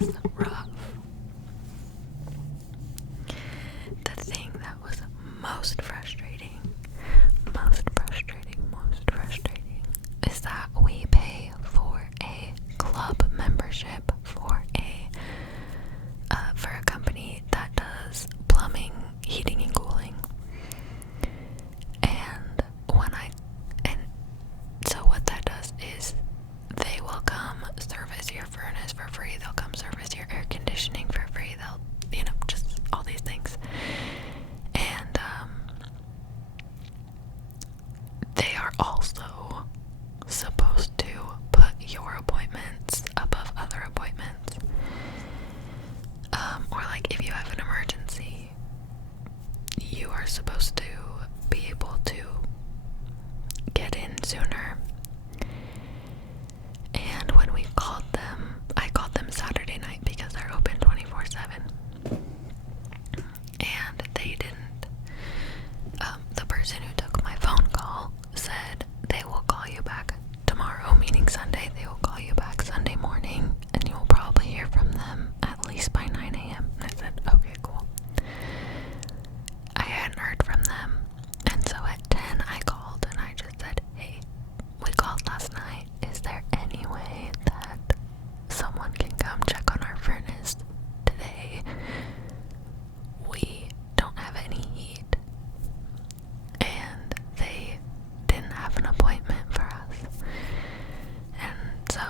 was rough. The thing that was most frustrating is that we pay for a club membership for a company that does plumbing, heating, and cooling. And so what that does is they will come service your furnace for free. They'll come service your air conditioning for free. They'll, just all these things. And they are also supposed to put your appointments above other appointments. Or like if you have an emergency, you are supposed to be able to get in sooner. And when we called them, I called them Saturday night because they're open 24/7. And they didn't. The person who took my phone call said they will call you back tomorrow, meaning Sunday. They will call you back Sunday morning, and you will probably hear from them at least by 9 a.m. And I said, okay, cool. I hadn't heard from them, and so at 10 I called and I just said, hey, we called last night. Is there any way that someone can come check on our furnace today? We don't have any heat, and they didn't have an appointment for us. And so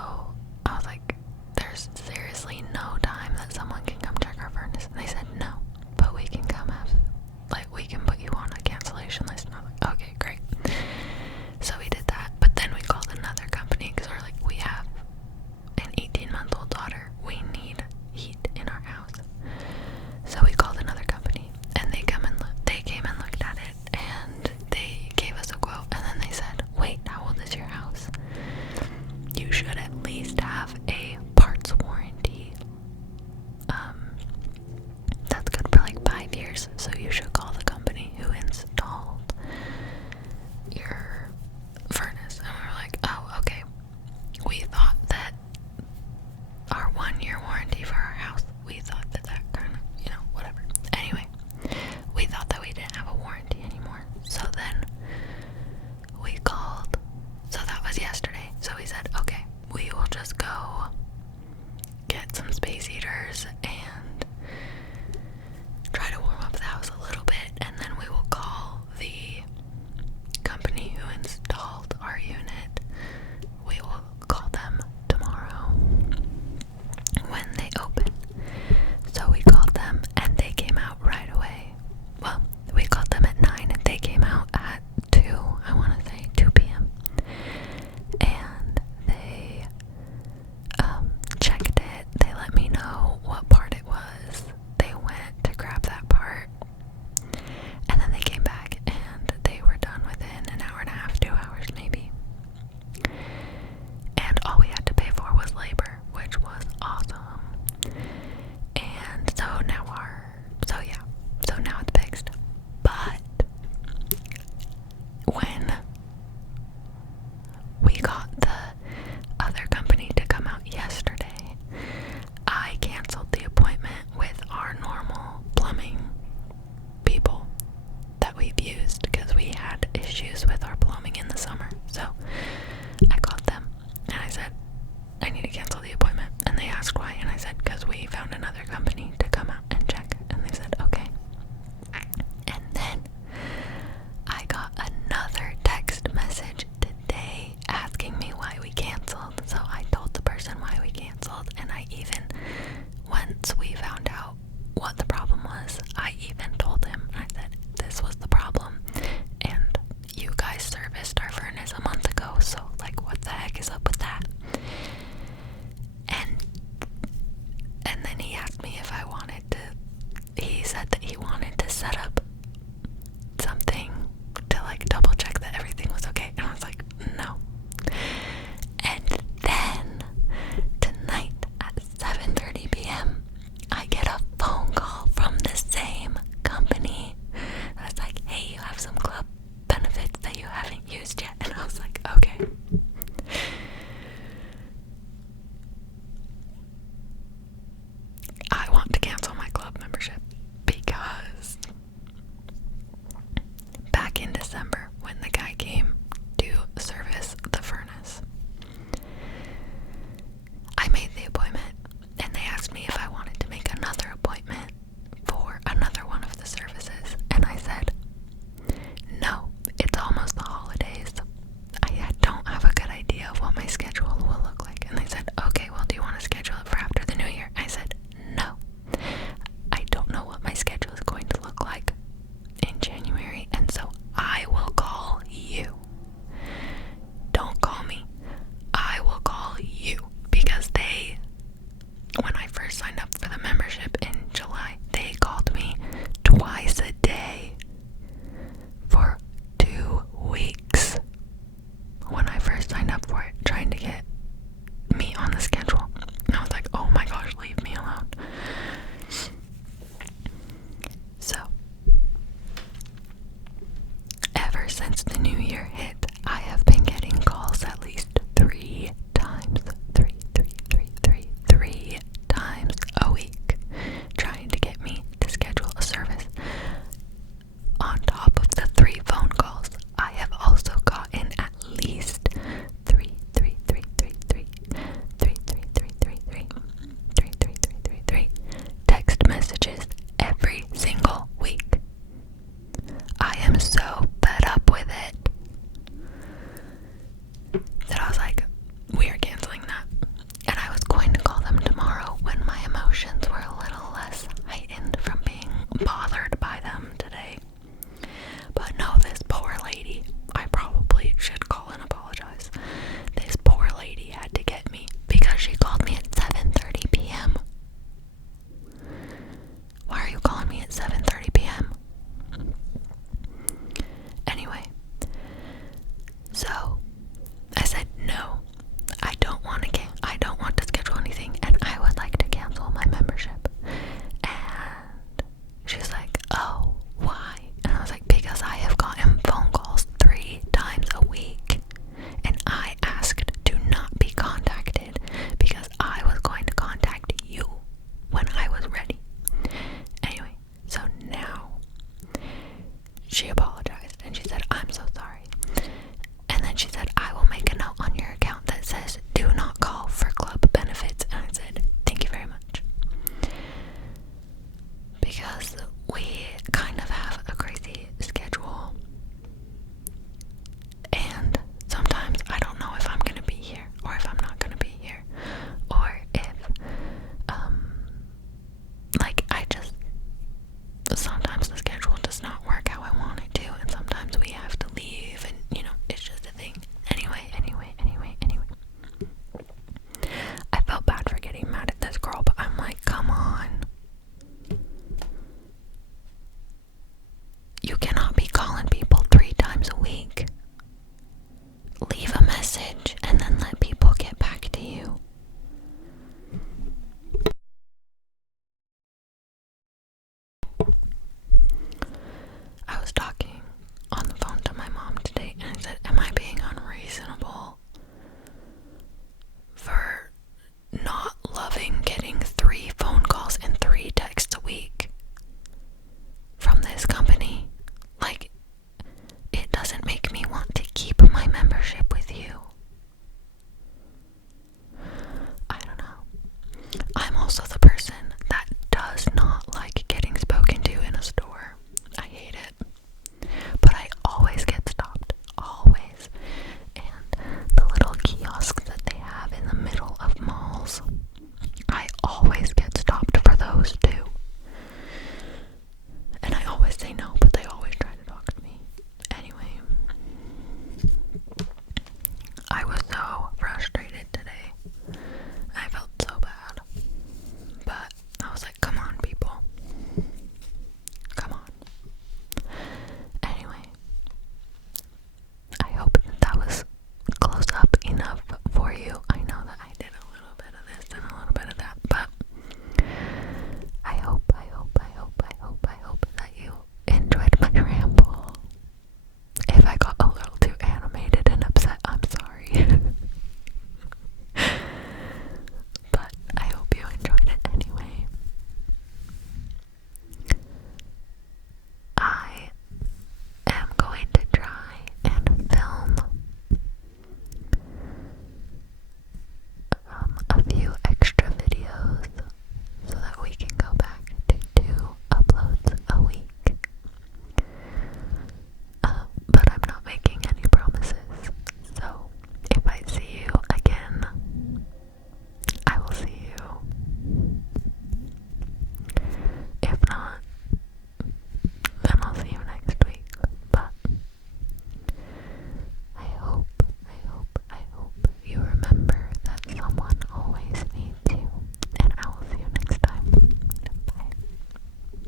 I was like, there's seriously no time that someone can come check our furnace. And they said no, but we can come we can put you on a cancellation list. And I was like, okay, great. So we did that, but then we called another company because we're like, we have an 18-month-old daughter. We need heat in our house. So we called another company, and they came and looked at it, and they gave us a quote, and then they said, wait, how old is your house? You should at least have a parts warranty. That's good for like 5 years, so you should call the company who installed your furnace. And we were like, oh, okay. We thought that our 1-year warranty for our house, we thought that kind of, whatever. Anyway, we thought that we didn't have a warranty anymore. So then we called. So that was yesterday. So we said, okay, we will just go get some space heaters and try to warm up the house a little bit, and then we will call the company who installed our unit. We will call them tomorrow when they open. So we called them, and they came out right away. Well, we called them at 9 and they came out at 2, I want to say 2 p.m. And they checked it. They let me know what part it was. They went to grab that part, and then they came back, and they were done within an hour and a half, 2 hours maybe. And all we had to pay for was labor, which was awesome. And so now it's fixed. But when we got the other company to come out yesterday, I canceled the appointment with our normal plumbing people that we've used because we had issues with our plumbing in the summer. So I called them and I said, I need to cancel the appointment. And they asked why, and I said, because we found another company to come out and check. And they said, okay. And then I got another text message today asking me why we canceled. So I told the person why we canceled, and I even, once we found out what the